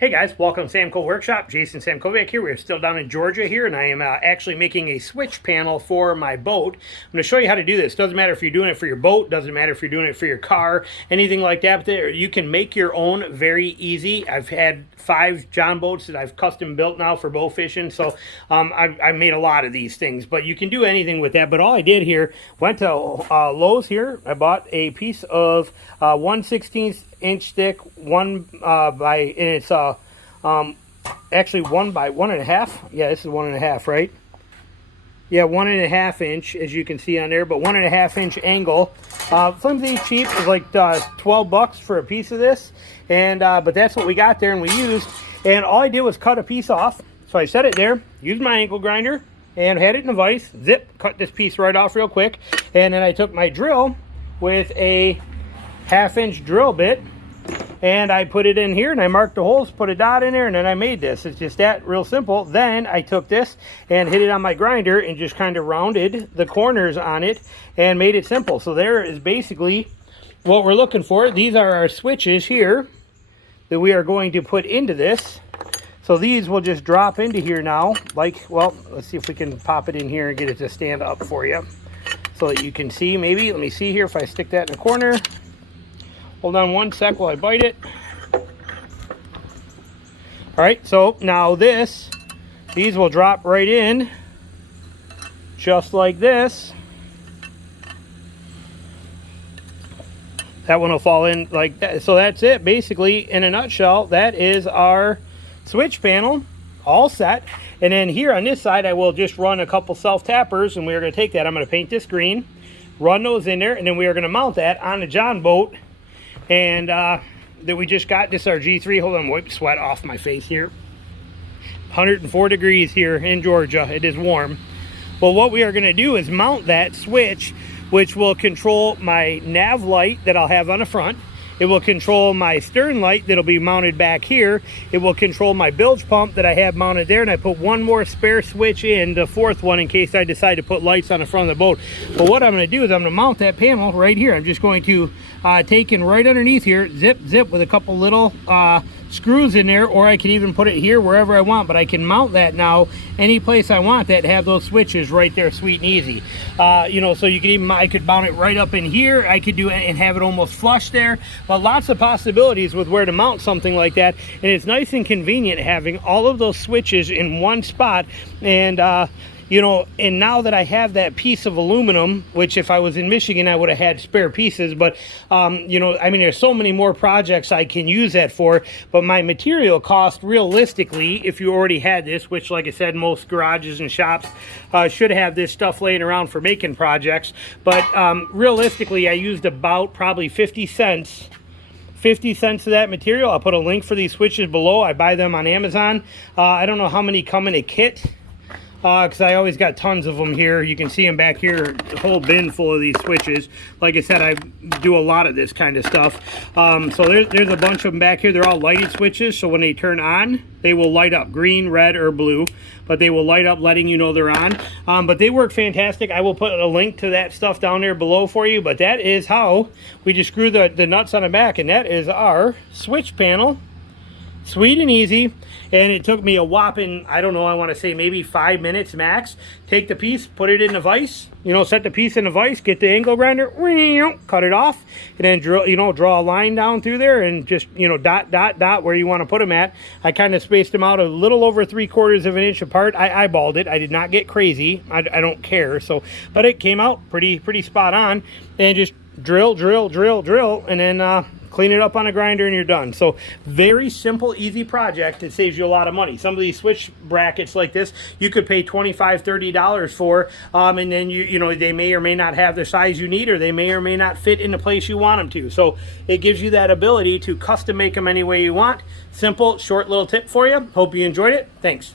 Hey guys, welcome to Samco Workshop. Jason Samkovic here. We're still down in Georgia here, and I am actually making a switch panel for my boat. I'm going to show you how to do this. Doesn't matter if you're doing it for your boat, doesn't matter if you're doing it for your car, anything like that. But you can make your own very easy. I've had 5 John boats that I've custom built now for bow fishing, so I've made a lot of these things. But you can do anything with that. But all I did here, went to Lowe's here. I bought a piece of 1/16 inch thick, and it's actually 1 by 1.5. Yeah, this is 1.5, right? Yeah, 1.5 inch, as you can see on there, but 1.5 inch angle. Flimsy cheap is like 12 bucks for a piece of this, and but that's what we got there and we used. And all I did was cut a piece off. So I set it there, used my angle grinder, and had it in a vise. Zip, cut this piece right off real quick, and then I took my drill with a 1/2 inch drill bit, and I put it in here, and I marked the holes, put a dot in there, and then I made this. It's just that, real simple. Then I took this and hit it on my grinder and just kind of rounded the corners on it and made it simple. So there is basically what we're looking for. These are our switches here that we are going to put into this. So these will just drop into here now. Like, well, let's see if we can pop it in here and get it to stand up for you so that you can see. Maybe, let me see here if I stick that in the corner. Hold on one sec while I bite it. All right, so now these will drop right in just like this. That one will fall in like that. So that's it, basically, in a nutshell. That is our switch panel, all set. And then here on this side, I will just run a couple self-tappers, and we're gonna take that. I'm gonna paint this green, run those in there, and then we are gonna mount that on the John boat. And that we just got. This is our G3. Hold on, wipe sweat off my face here. 104 degrees here in Georgia. It is warm. Well, what we are going to do is mount that switch, which will control my nav light that I'll have on the front. It will control my stern light that'll be mounted back here. It will control my bilge pump that I have mounted there, and I put one more spare switch in, the 4th one, in case I decide to put lights on the front of the boat. But what I'm going to do is I'm going to mount that panel right here. I'm just going to take in right underneath here, zip, zip, with a couple little screws in there, or I can even put it here wherever I want. But I can mount that now any place I want that, have those switches right there, sweet and easy. You know, so you could even, I could mount it right up in here. I could do it and have it almost flush there. But lots of possibilities with where to mount something like that, and it's nice and convenient having all of those switches in one spot. And you know, and now that I have that piece of aluminum, which if I was in Michigan I would have had spare pieces, but you know, I mean, there's so many more projects I can use that for. But my material cost, realistically, if you already had this, which like I said, most garages and shops should have this stuff laying around for making projects, but realistically I used about probably 50 cents of that material. I'll put a link for these switches below. I buy them on Amazon. I don't know how many come in a kit, because I always got tons of them here. You can see them back here, a whole bin full of these switches. Like I said, I do a lot of this kind of stuff. So there's a bunch of them back here. They're all lighted switches, so when they turn on, they will light up green, red, or blue, but they will light up letting you know they're on. But they work fantastic. I will put a link to that stuff down there below for you, but that is how we just screw the nuts on the back, and that is our switch panel. Sweet and easy. And it took me a whopping, I don't know, I want to say maybe 5 minutes max. Take the piece, put it in the vise, you know, set the piece in the vise, get the angle grinder, cut it off, and then drill, you know, draw a line down through there and just, you know, dot, dot, dot where you want to put them at. I kind of spaced them out a little over 3/4 of an inch apart. I eyeballed it. I did not get crazy. I don't care. So, but it came out pretty spot on. And just drill, drill, drill, drill, and then clean it up on a grinder and you're done. So very simple, easy project. It saves you a lot of money. Some of these switch brackets like this, you could pay $25, $30 for, and then you know, they may or may not have the size you need, or they may or may not fit in the place you want them to. So it gives you that ability to custom make them any way you want. Simple, short little tip for you. Hope you enjoyed it. Thanks.